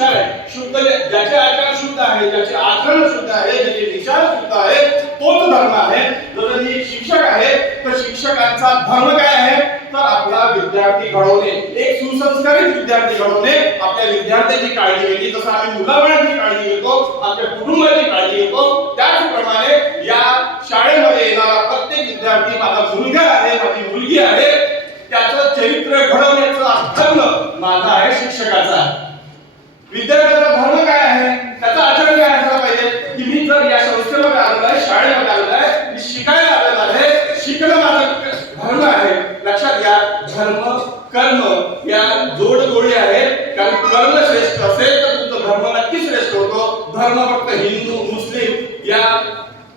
विचार आहे शुद्ध, ज्याचे आचार शुद्ध आहे, ज्याचे आचरण शुद्ध आहे, ज्याचे विचार शुद्ध आहे, तोच धर्म आहे. जर मी शिक्षक आहे तर शिक्षकांचा धर्म काय आहे तर आपला विद्यार्थी घडवणे, एक सुसंस्कारित विद्यार्थी घडवणे, आपल्या विद्यार्थ्यांची काळजी घेणे. जसं आम्ही मुलाबाळांची काळजी घेतो, आपल्या कुटुंबाची काळजी घेतो, त्याचप्रमाणे या शाळेमध्ये येणारा प्रत्येक विद्यार्थी माझा मुलगा आहे, माझी मुलगी आहे, त्याचं चरित्र घडवण्याचा धर्म माझा आहे, शिक्षकाचा. विद्यार्थ्याचा धर्म काय आहे, त्याचा आचरण काय असला पाहिजे की मी जर या संस्थेमध्ये आलेलो आहे, शाळेमध्ये आलेलो आहे, मी शिकायला आलेलो आहे, शिकणं माझं धर्म आहे. लक्षात घ्या, धर्म कर्म या जोडगोळी आहेत. कारण कर्म श्रेष्ठ असेल तर तुमचा धर्म नक्की श्रेष्ठ होतो. धर्म फक्त हिंदू मुस्लिम या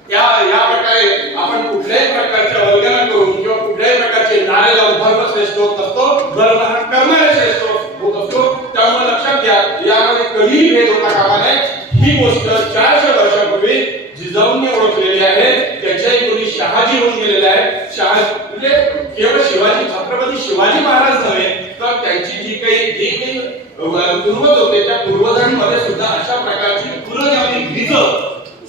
प्रकारे आपण कुठल्याही प्रकारचे अवज्ञा करून किंवा कुठल्याही प्रकारचे नारे लावून धर्म श्रेष्ठ होत नसतो. धर्म हा कर्माने श्रेष्ठ होत असतो. त्यामुळे लक्षात घ्या, यामध्ये कधीही भेद होता कामा नये. ही गोष्ट 400 वर्षापूर्वी जिजाऊंनी ओळखलेली आहे. त्याच्याही पूर्वी शहाजी होऊन गेलेले आहे. शहाजी म्हणजे केवळ शिवाजी, छत्रपती शिवाजी महाराज नव्हे तर त्यांची जी काही पूर्वज होते त्या पूर्वजांमध्ये सुद्धा अशा प्रकारची पुनर्जागृती बीज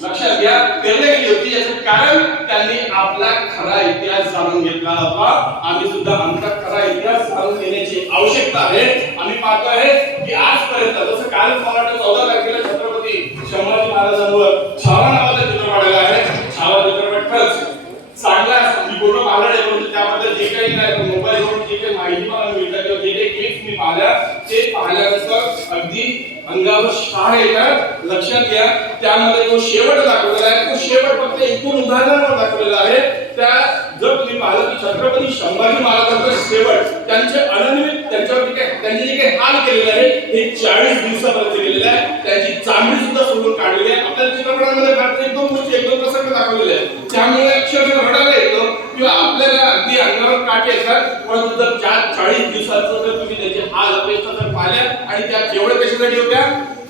लक्षात घ्या पेरली गेली होती. याचं कारण त्यांनी आपला खरा इतिहास जाणून घेतला होता. आम्ही सुद्धा आमचा खरा इतिहास जाणून घेण्याची आवश्यकता आहे. आम्ही पाहतो आहे की आजपर्यंत जसं काल 14 तारखेला छत्रपती संभाजी महाराजांवर छावा नावाचा चित्रपट आला आहे. छावा चित्रपट खरंच चांगला मी पूर्ण पाहिला आहे, पण त्याबद्दल जे काही मोबाईलवरून जे काही माहिती मला मिळतात किंवा जे काही क्लिप्स मी पाहिल्या ते पाहिल्यानंतर अगदी अंगावर शहारे येतात. लक्षात घ्या, त्यामध्ये जो शेवट दाखवलेला आहे तो शेवट फक्त एकूण उदाहरणांवर दाखवलेला आहे. त्या जर तुम्ही पाहिलं की छत्रपती संभाजी महाराजांचा शेवट त्यांचे अनन्वित त्यांनी जे काही हाल केलेले आहे हे 40 दिवसापर्यंत केलेले आहे. त्यांची चांगली सुद्धा सोडून काढलेली आहे. आपल्या चित्रपटामध्ये फार एक दोन प्रसंग दाखवलेले आहेत. त्यामुळे अक्षरशः रडायला येतं किंवा आपल्याला अगदी अंगावर काटे येतात. परंतु जर 40 दिवसाचं जर तुम्ही त्याचे हाल अपेक्षा जर पाहिल्या आणि त्या जेवढे कशासाठी होत्या,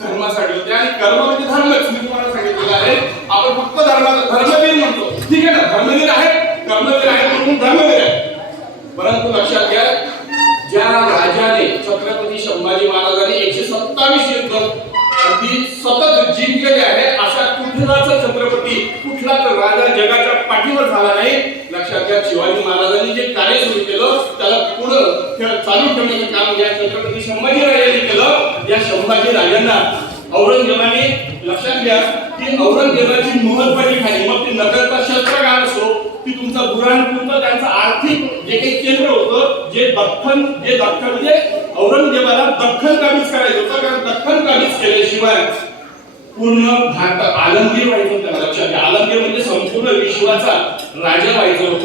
धर्मासाठी होत्या. आणि कर्म म्हणजे धर्मच मी तुम्हाला सांगितलेलं आहे. आपण फक्त धर्मवीर म्हणतो, ठीक आहे ना, धर्मवीर आहे, कर्मवीर आहे म्हणून धर्मवीर आहे. परंतु लक्षात घ्या, ज्या राजाने छत्रपती संभाजी महाराजांनी 127 युद्ध अगदी सतत जिंकलेले आहे, अशा कुठलाच छत्रपती कुठलाच राजा जगाच्या पाठीवर झाला नाही. लक्षात घ्या, शिवाजी महाराजांनी जे कार्य सुरू केलं त्याला पुढे चालू ठेवण्याचं काम या छत्रपती संभाजी राजांनी केलं. या संभाजी राजांना औरंगजेबाने लक्षात घ्या की औरंगजेबाची महत्वाची खाणी, मग ती नगरचा शस्त्रगार असो की तुमचा बुरहानपूरचं त्यांचं आर्थिक जे काही केंद्र होतं, जे दख्खन म्हणजे औरंगजेबाला दख्खन काबीज करायचं होतं. कारण दख्खन काबीज केल्याशिवाय पूर्ण भारत आलमगीर व्हायचं होतं. लक्षात घ्या, आलमगीर म्हणजे संपूर्ण विश्वाचा राजा व्हायचं होतं.